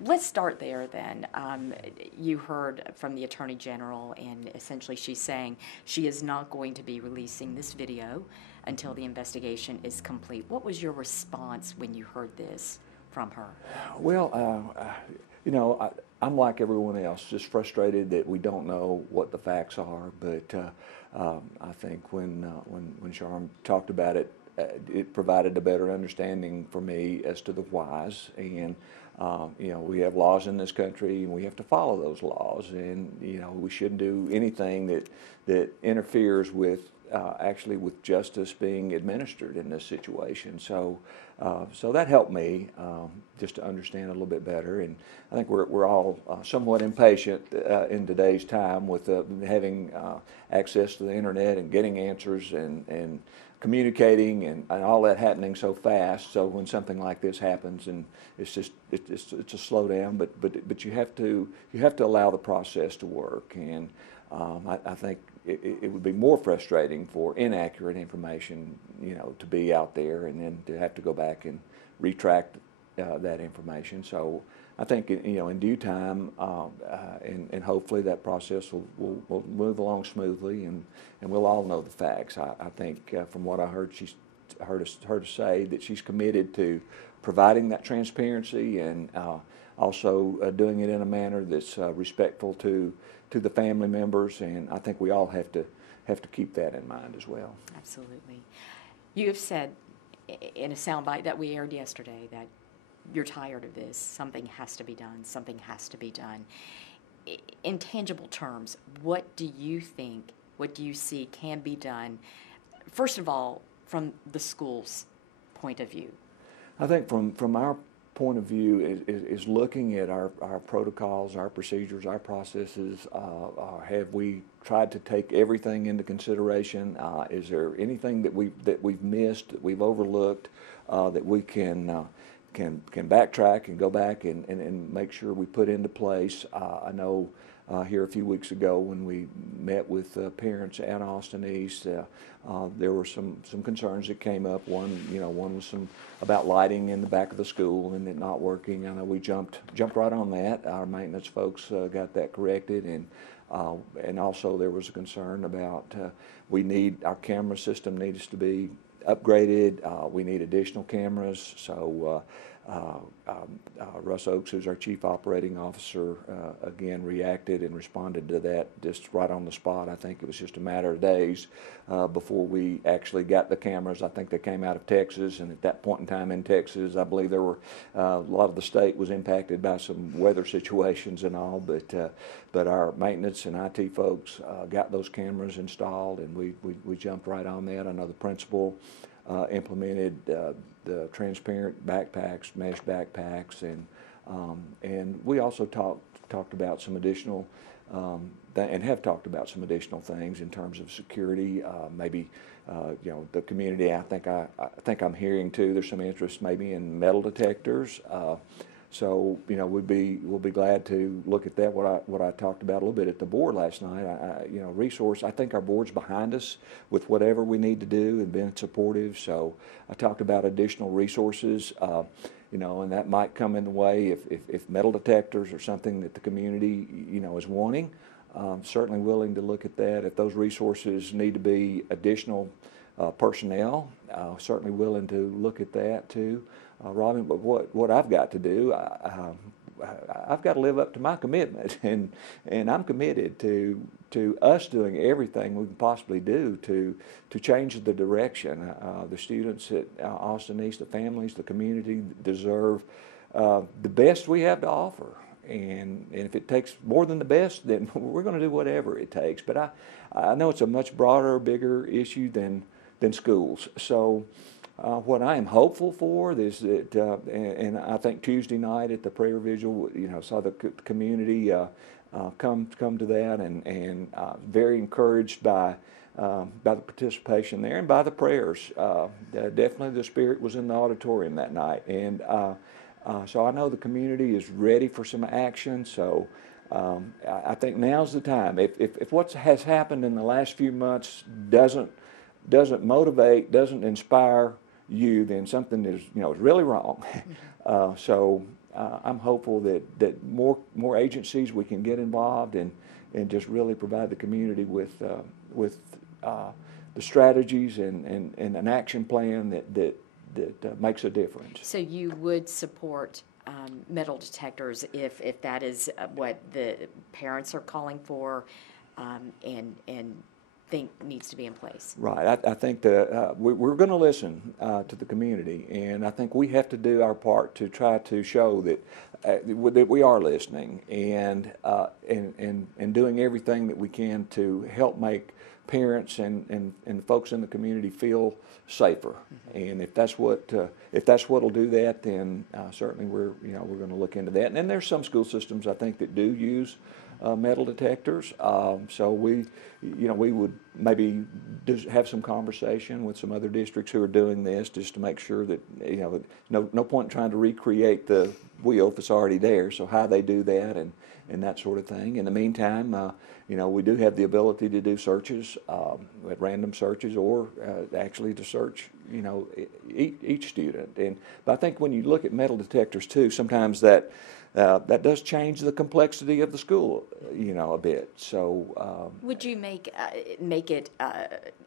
let's start there then. You heard from the Attorney General, and essentially she's saying she is not going to be releasing this video until the investigation is complete. What was your response when you heard this from her? Well, you know, I'm like everyone else, just frustrated that we don't know what the facts are. But I think when Sharm talked about it, it provided a better understanding for me as to the whys. And you know, we have laws in this country, and we have to follow those laws. And you know, we shouldn't do anything that interferes with actually with justice being administered in this situation. So that helped me just to understand a little bit better. And I think we're all somewhat impatient in today's time with having access to the internet and getting answers and communicating and all that happening so fast. So when something like this happens, and it's a slowdown, but you have to allow the process to work. And I think it would be more frustrating for inaccurate information, you know, to be out there and then to have to go back and retract that information. So I think, you know, in due time, and hopefully that process will move along smoothly, and we'll all know the facts. I think from what I heard, she's heard her say that she's committed to providing that transparency and also doing it in a manner that's respectful to the family members, and I think we all have to keep that in mind as well. Absolutely. You have said in a soundbite that we aired yesterday that you're tired of this. Something has to be done. Something has to be done. In tangible terms, what do you think, what do you see can be done, first of all, from the school's point of view? I think from our point of view is looking at our protocols, our procedures, our processes. Have we tried to take everything into consideration? Is there anything that we've missed, that we've overlooked, that we can backtrack and go back and make sure we put into place? I know here a few weeks ago when we met with parents at Austin East, there were some concerns that came up. One was about lighting in the back of the school and it not working. I know we jumped right on that. Our maintenance folks got that corrected, and also there was a concern about our camera system needs to be upgraded. We need additional cameras. So Russ Oakes, who's our Chief Operating Officer, again reacted and responded to that just right on the spot. I think it was just a matter of days before we actually got the cameras. I think they came out of Texas, and at that point in time in Texas, I believe there were a lot of the state was impacted by some weather situations and all, but our maintenance and IT folks got those cameras installed, and we jumped right on that. I know the principal implemented the transparent backpacks, mesh backpacks, and we also talked about some additional and have talked about some additional things in terms of security. Maybe you know, the community. I think I'm hearing too. There's some interest maybe in metal detectors. So you know, we'll be glad to look at that. What I talked about a little bit at the board last night. You know, resource. I think our board's behind us with whatever we need to do and been supportive. So I talked about additional resources. You know, and that might come in the way if metal detectors are something that the community, you know, is wanting. Certainly willing to look at that. If those resources need to be additional personnel, certainly willing to look at that too. Robin, but what I've got to do, I've got to live up to my commitment, and I'm committed to us doing everything we can possibly do to change the direction. The students at Austin East, the families, the community deserve the best we have to offer. And if it takes more than the best, then we're going to do whatever it takes. But I know it's a much broader, bigger issue than schools. So what I am hopeful for is that, and I think Tuesday night at the prayer vigil, you know, saw the community come to that, and very encouraged by the participation there and by the prayers. Definitely the Spirit was in the auditorium that night, and so I know the community is ready for some action. So I think now's the time. If what has happened in the last few months doesn't motivate, doesn't inspire you, then something is really wrong. So I'm hopeful that more agencies we can get involved and just really provide the community with the strategies and an action plan that makes a difference. So you would support metal detectors if that is what the parents are calling for, and think needs to be in place. Right. I think that we're going to listen to the community, and I think we have to do our part to try to show that we are listening and doing everything that we can to help make parents and folks in the community feel safer. Mm-hmm. And if that's what'll do that, then certainly we're going to look into that. And then there's some school systems I think that do use metal detectors. So we would maybe have some conversation with some other districts who are doing this, just to make sure that no point in trying to recreate the wheel if it's already there. So how they do that and that sort of thing. In the meantime, we do have the ability to do searches, at random searches, or actually to search each student. But I think when you look at metal detectors too, sometimes that does change the complexity of the school, a bit. So, would you make it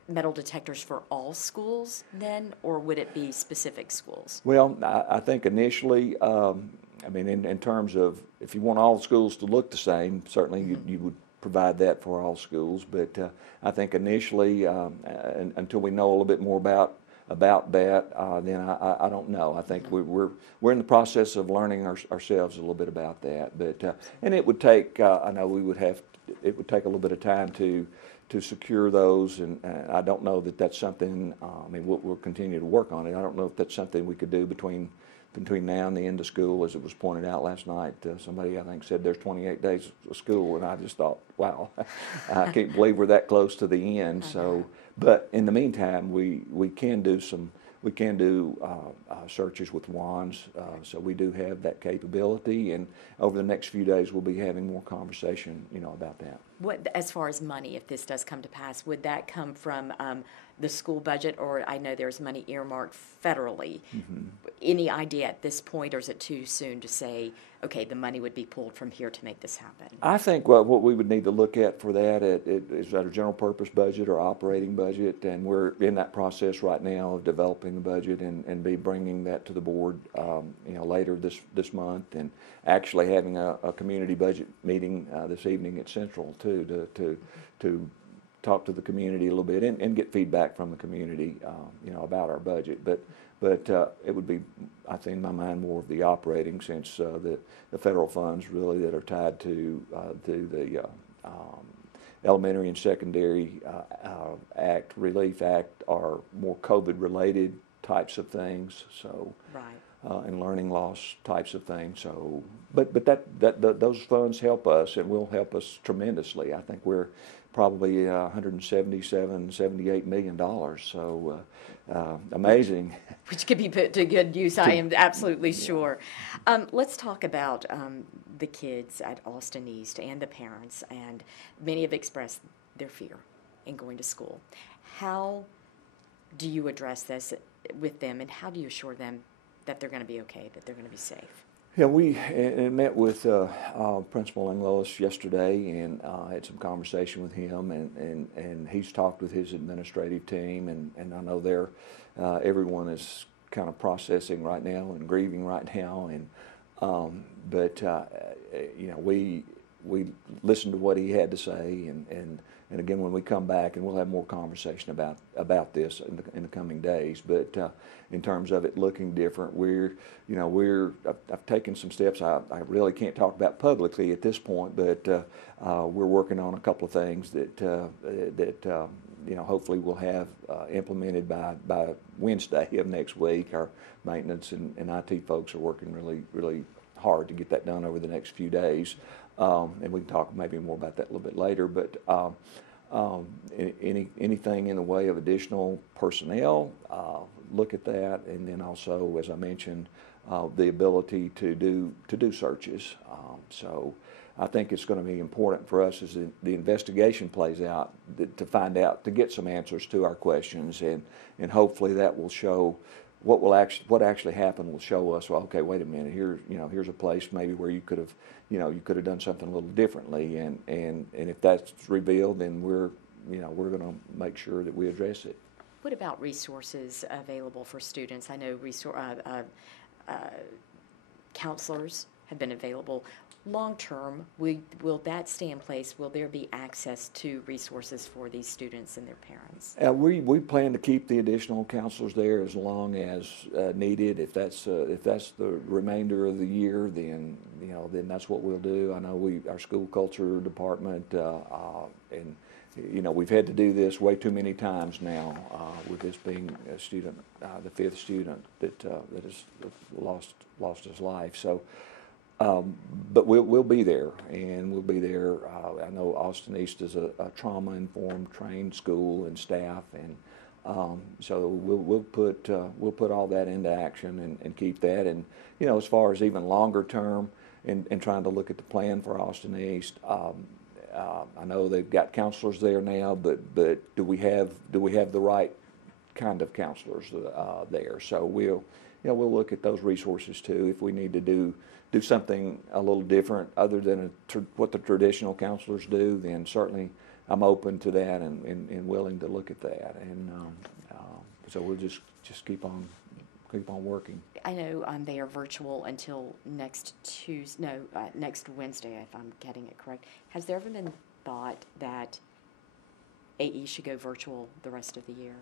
metal detectors for all schools then, or would it be specific schools? Well, I think initially, in terms of if you want all schools to look the same, certainly you would provide that for all schools. But I think initially, until we know a little bit more about that, then I don't know. I think we're in the process of learning ourselves a little bit about that. But and it would take I know it would take a little bit of time to secure those, and I don't know that that's something. We'll continue to work on it. I don't know if that's something we could do between now and the end of school, as it was pointed out last night. Somebody, I think, said there's 28 days of school, and I just thought, wow, I can't believe we're that close to the end. So, but in the meantime, we can do searches with wands, so we do have that capability, and over the next few days we'll be having more conversation, about that. What, as far as money, if this does come to pass, would that come from the school budget, or I know there's money earmarked federally? Mm-hmm. Any idea at this point, or is it too soon to say, okay, the money would be pulled from here to make this happen? I think what we would need to look at for that is our general purpose budget or operating budget, and we're in that process right now of developing the budget and be bringing that to the board, later this month, and actually having a community budget meeting this evening at Central too to talk to the community a little bit and get feedback from the community, about our budget. But it would be, I think, in my mind, more of the operating, since the federal funds really that are tied to the Elementary and Secondary Relief Act are more COVID-related types of things. So, right. And learning loss types of things. So, but those funds help us and will help us tremendously. I think we're probably $178 million. So amazing. Which could be put to good use, I am absolutely sure. Let's talk about the kids at Austin East and the parents, and many have expressed their fear in going to school. How do you address this with them, and how do you assure them that they're going to be okay, that they're going to be safe? Yeah, we met with Principal Langlois yesterday and had some conversation with him, and he's talked with his administrative team, and I know everyone is kind of processing right now and grieving right now, and we listened to what he had to say, and again, when we come back, and we'll have more conversation about this in the coming days. But in terms of it looking different, I've taken some steps I really can't talk about publicly at this point, but we're working on a couple of things that hopefully we'll have implemented by Wednesday of next week. Our maintenance and IT folks are working really, really hard to get that done over the next few days. And we can talk maybe more about that a little bit later, but anything in the way of additional personnel, look at that, and then also, as I mentioned, the ability to do searches. So I think it's going to be important for us as the investigation plays out to find out, to get some answers to our questions, and hopefully that will show what actually happened will show us, well, okay, wait a minute, here's a place maybe where you could have done something a little differently, and if that's revealed, then we're going to make sure that we address it. What about resources available for students? I know counselors have been available. Long term, will that stay in place? Will there be access to resources for these students and their parents? We plan to keep the additional counselors there as long as needed. If that's the remainder of the year, then that's what we'll do. I know our school culture department and we've had to do this way too many times now, with this being a student, the fifth student that has lost his life. So. But we'll be there, and we'll be there. I know Austin East is a trauma-informed, trained school and staff, and so we'll put all that into action and keep that. And as far as even longer term, and trying to look at the plan for Austin East, I know they've got counselors there now, but do we have the right kind of counselors there? So we'll look at those resources too if we need to do something a little different other than what the traditional counselors do. Then certainly I'm open to that and willing to look at that. And so we'll just keep on working. I know they are virtual until next Wednesday, if I'm getting it correct. Has there ever been thought that AE should go virtual the rest of the year?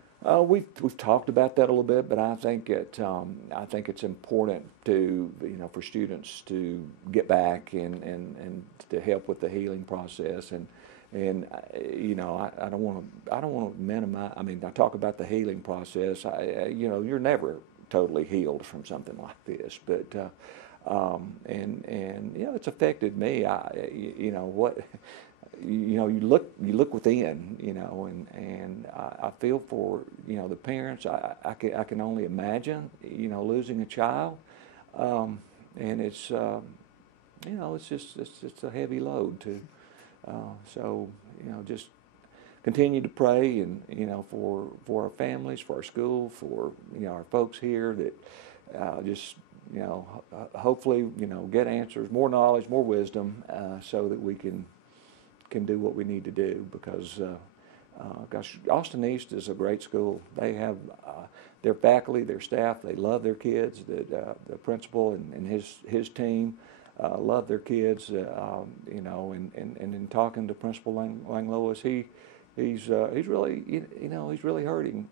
We've talked about that a little bit, but I think it's important to for students to get back and to help with the healing process, and I don't want to minimize. I mean, I talk about the healing process. You're never totally healed from something like this, but it's affected me. You look within, and I feel for the parents. I can only imagine losing a child, and it's it's a heavy load too. So just continue to pray and for our families, for our school, for our folks here, that just hopefully get answers, more knowledge, more wisdom, so that we can do what we need to do, because gosh, Austin East is a great school. They have their faculty, their staff, they love their kids. The principal and his team love their kids. And in talking to Principal Langlois, he's really he's really hurting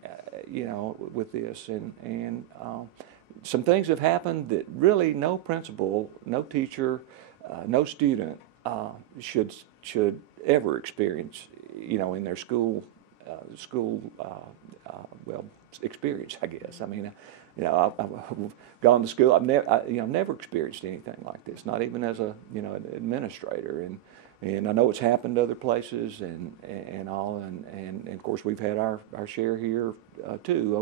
with this, and some things have happened that really no principal, no teacher, no student should ever experience, in their school experience, I guess. I mean, I've gone to school. I've never experienced anything like this, not even as an administrator. And I know it's happened to other places and all. And of course we've had our share here too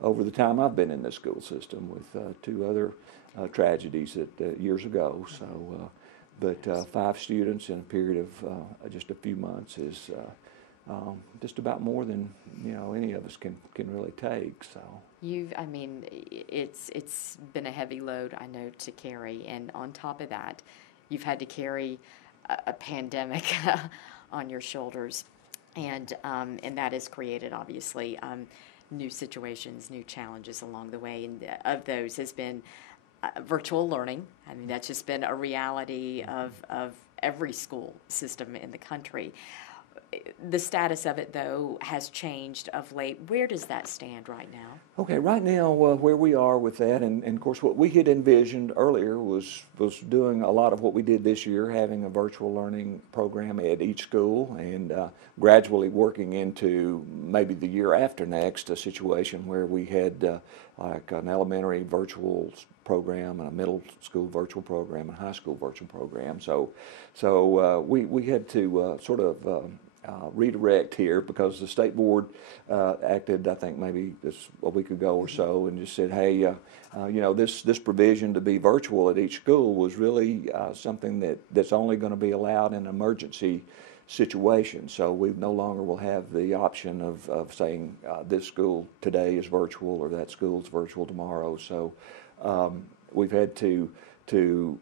over the time I've been in the school system with two other tragedies years ago. So. But 5 students in a period of just a few months is just about more than any of us can really take. So it's been a heavy load, I know, to carry, and on top of that, you've had to carry a pandemic on your shoulders, and that has created obviously new situations, new challenges along the way, and of those has been virtual learning. I mean, that's just been a reality of every school system in the country. The status of it, though, has changed of late. Where does that stand right now? Okay, right now, where we are with that, and of course what we had envisioned earlier was doing a lot of what we did this year, having a virtual learning program at each school, and gradually working into maybe the year after next a situation where we had like an elementary virtual program and a middle school virtual program and high school virtual program. So we had to sort of redirect here, because the state board acted, I think maybe a week ago or so, and just said, hey, this provision to be virtual at each school was really something that's only going to be allowed in emergency situation. So we no longer will have the option of saying this school today is virtual or that school's virtual tomorrow. So we've had to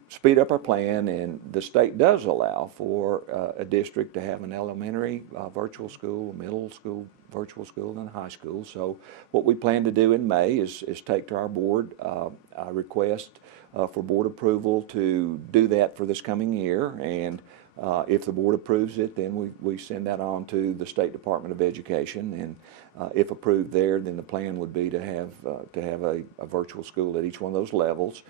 speed up our plan, and the state does allow for a district to have an elementary virtual school, a middle school virtual school, and a high school. So what we plan to do in May is take to our board a request for board approval to do that for this coming year, and if the board approves it, then we send that on to the State Department of Education, and if approved there, then the plan would be to have a virtual school at each one of those levels.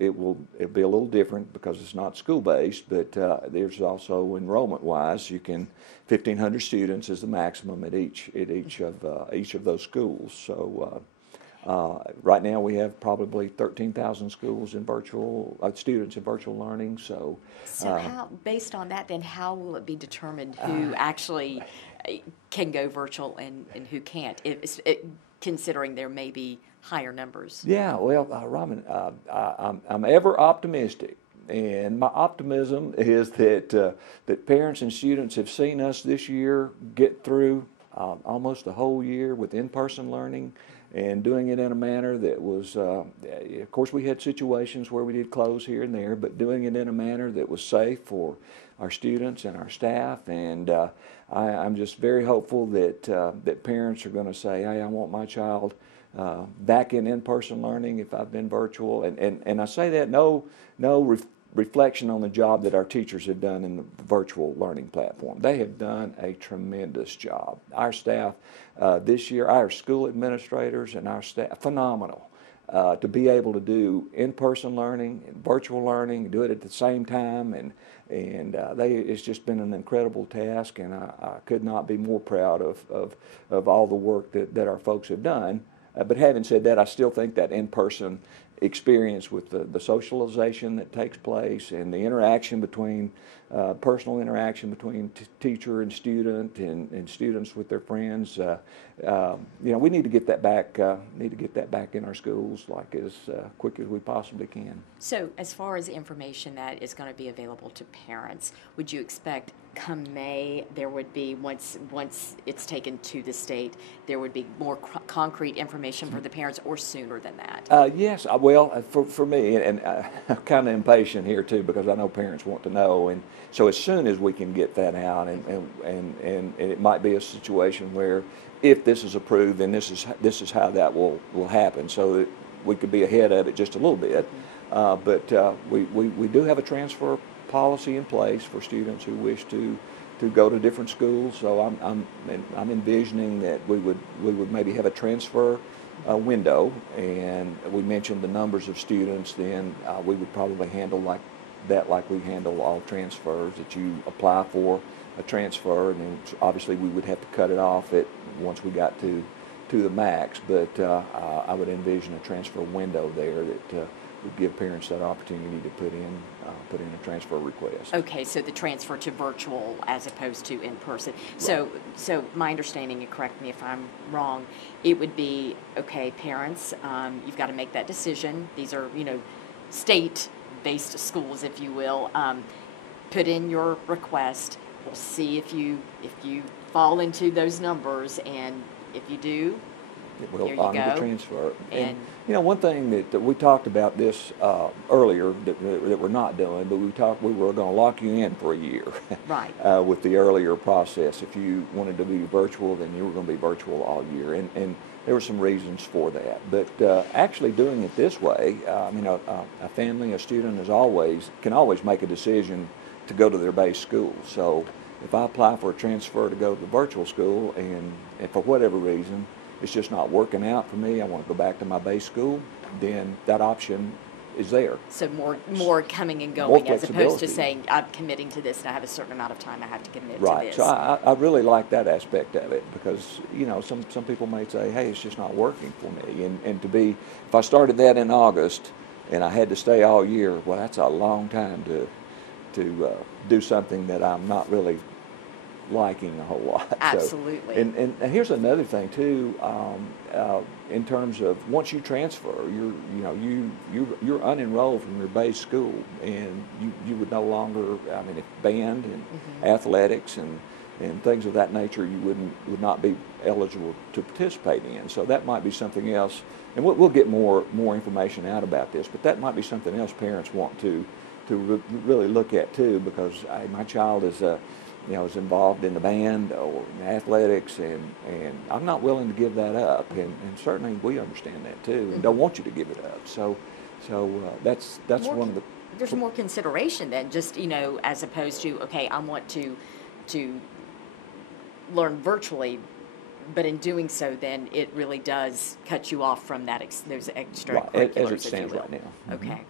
It'll be a little different because it's not school-based, but there's also enrollment-wise, 1,500 students is the maximum at each of those schools. So. Right now we have probably 13,000 schools in virtual students in virtual learning. So how, based on that, then how will it be determined who actually can go virtual and who can't? Considering there may be higher numbers. Yeah, well, Robin, I'm ever optimistic. And my optimism is that parents and students have seen us this year get through almost a whole year with in-person learning, and doing it in a manner that was, of course we had situations where we did close here and there, but doing it in a manner that was safe for our students and our staff. And I'm just very hopeful that parents are going to say, hey, I want my child back in in-person learning if I've been virtual. And I say that no reflection on the job that our teachers have done in the virtual learning platform. They have done a tremendous job. Our staff this year, our school administrators and our staff, phenomenal. To be able to do in-person learning and virtual learning, do it at the same time, and it's just been an incredible task, and I could not be more proud of all the work that our folks have done. But having said that, I still think that in-person experience with the socialization that takes place and the interaction between personal interaction between teacher and student and students with their friends, we need to get that back. In our schools like as quick as we possibly can. So, as far as information that is going to be available to parents, would you expect come May there would be once it's taken to the state, there would be more concrete information for the parents, or sooner than that? Yes, well, for me, and I'm kind of impatient here too because I know parents want to know, and so as soon as we can get that out, and it might be a situation where if this is approved, then this is how that will happen, so that we could be ahead of it just a little bit. But we do have a transfer policy in place for students who wish to go to different schools. So I'm envisioning that we would maybe have a transfer window, and we mentioned the numbers of students. Then we would probably handle like we handle all transfers, that you apply for a transfer, and then obviously we would have to cut it off once we got to the max. But I would envision a transfer window there that would give parents that opportunity to put in a transfer request. Okay, so the transfer to virtual as opposed to in person. Right. So my understanding, and correct me if I'm wrong, it would be, okay, parents, you've got to make that decision. These are, state-based schools, if you will. Put in your request. We'll see if you fall into those numbers, and if you do, we'll honor the transfer. And one thing that we talked about this earlier that we're not doing, but we were going to lock you in for a year. Right. With the earlier process. If you wanted to be virtual, then you were going to be virtual all year, and there were some reasons for that. But actually doing it this way, a family, a student can always make a decision to go to their base school. So if I apply for a transfer to go to the virtual school, and for whatever reason it's just not working out for me, I want to go back to my base school, then that option is there. So more coming and going, as opposed to saying I'm committing to this and I have a certain amount of time I have to commit to this. Right. So I really like that aspect of it, because some people may say, hey, it's just not working for me, and if I started that in August and I had to stay all year, well, that's a long time to do something that I'm not really liking a whole lot. Absolutely. So, and here's another thing too. In terms of once you transfer, you're unenrolled from your base school, and you would no longer, I mean, if band and athletics and things of that nature would not be eligible to participate in. So that might be something else, and we'll get more information out about this, but that might be something else parents want to really look at too, because my child is is involved in the band or in athletics, and I'm not willing to give that up, and certainly we understand that too, and don't want you to give it up. So that's one of the. There's more consideration than just, as opposed to, okay, I want to learn virtually, but in doing so, then it really does cut you off from that those extracurriculars, right, as it stands right now. Okay.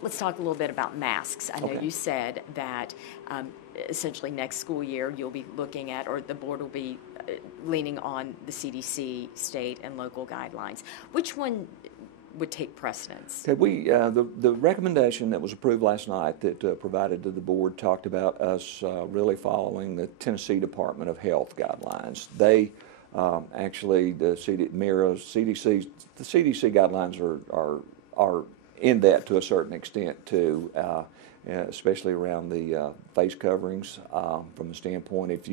Let's talk a little bit about masks. I know you said that essentially next school year you'll be looking at, or the board will be leaning on the CDC state and local guidelines. Which one would take precedence? Okay, the recommendation that was approved last night that provided to the board talked about us really following the Tennessee Department of Health guidelines. They actually the CDC guidelines are in that to a certain extent too, especially around the face coverings. From the standpoint,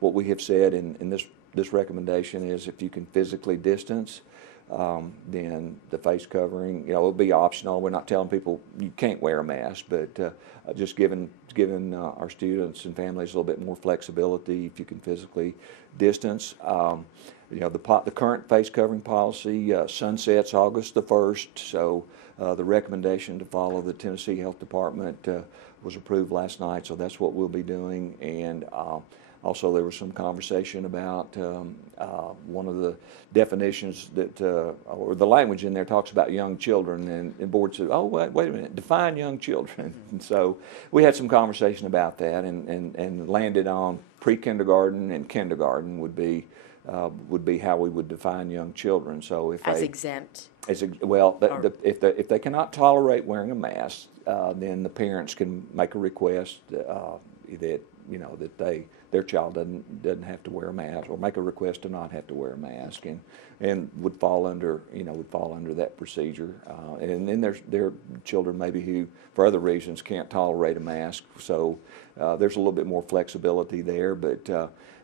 what we have said in this recommendation is if you can physically distance, then the face covering, it'll be optional. We're not telling people you can't wear a mask, but just giving our students and families a little bit more flexibility if you can physically distance. The current face covering policy sunsets August the 1st, so the recommendation to follow the Tennessee Health Department was approved last night, so that's what we'll be doing. And also, there was some conversation about one of the definitions that, or the language in there talks about young children, and the board said, oh, wait a minute, define young children. And so we had some conversation about that, and landed on pre-kindergarten and kindergarten would be how we would define young children. So if exempt. If they cannot tolerate wearing a mask, then the parents can make a request that their child doesn't have to wear a mask, or make a request to not have to wear a mask, and would fall under that procedure. And then there are children maybe who, for other reasons, can't tolerate a mask. So there's a little bit more flexibility there. But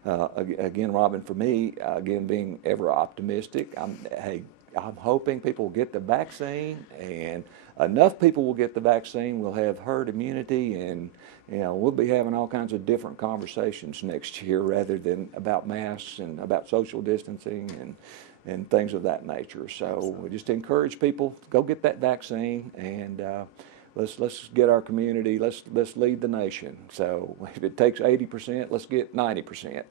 again, Robin, for me, being ever optimistic, I'm hoping people will get the vaccine, and enough people will get the vaccine, we'll have herd immunity, and we'll be having all kinds of different conversations next year rather than about masks and about social distancing and things of that nature. So we just encourage people to go get that vaccine, and let's get our community, let's lead the nation. So if it takes 80%, let's get 90%.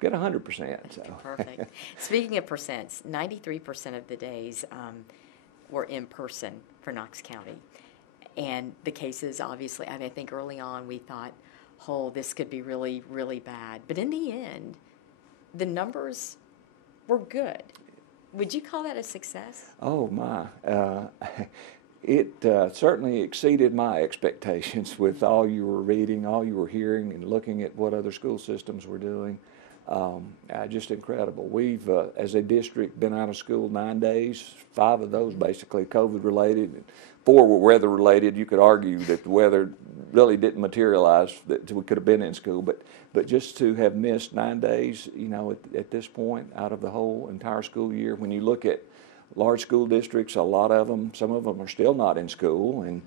Get 100%. So. Perfect. Speaking of percents, 93% of the days were in person for Knox County. And the cases, obviously, I think early on we thought, this could be really, really bad. But in the end, the numbers were good. Would you call that a success? Oh, my. It certainly exceeded my expectations with all you were reading, all you were hearing, and looking at what other school systems were doing. Just incredible. We've, as a district, been out of school 9 days, 5 of those basically COVID-related, and 4 were weather-related. You could argue that the weather really didn't materialize, that we could have been in school, but just to have missed 9 days, at this point, out of the whole entire school year, when you look at large school districts, a lot of them, some of them are still not in school, and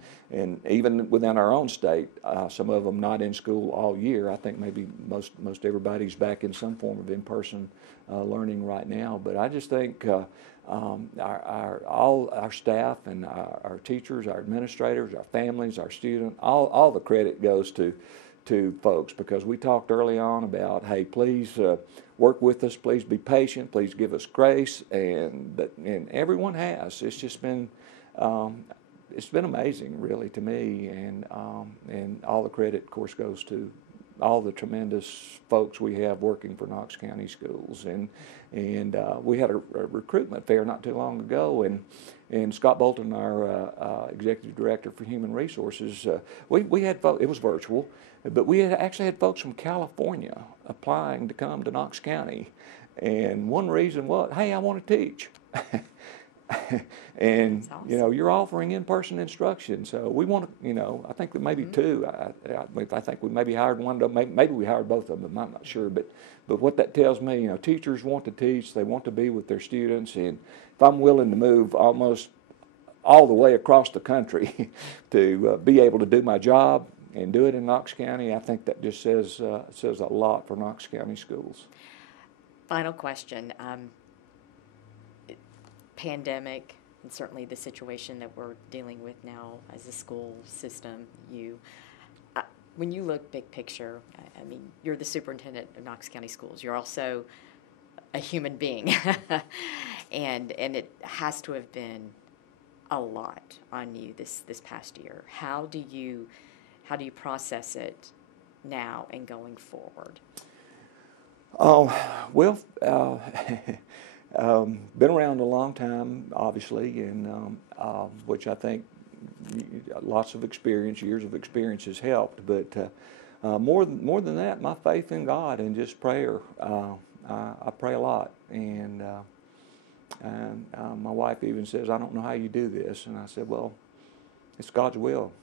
even within our own state, some of them not in school all year. I think maybe most everybody's back in some form of in-person learning right now. But I just think all our staff and our teachers, our administrators, our families, our students, all the credit goes to folks, because we talked early on about, hey, please work with us, please be patient, please give us grace, and everyone has. It's just been it's been amazing, really, to me, and all the credit, of course, goes to all the tremendous folks we have working for Knox County Schools, and we had a recruitment fair not too long ago, and Scott Bolton, our executive director for human resources, we had folks. It was virtual, but we actually had folks from California applying to come to Knox County, and one reason was, hey, I want to teach. And, That's awesome. you know, you're offering in-person instruction. So we want to, you know, I think that maybe two. I think we maybe hired one, maybe we hired both of them, I'm not sure. But what that tells me, you know, teachers want to teach, they want to be with their students. And if I'm willing to move almost all the way across the country to be able to do my job and do it in Knox County, I think that just says a lot for Knox County schools. Final question. Pandemic, and certainly the situation that we're dealing with now as a school system, when you look big picture, I mean, you're the superintendent of Knox County Schools. You're also a human being, and it has to have been a lot on you this past year. How do you process it now and going forward? Oh, well, been around a long time, obviously, and which I think lots of experience, years of experience has helped. But more than that, my faith in God and just prayer. I pray a lot, and my wife even says, "I don't know how you do this," and I said, "Well, it's God's will."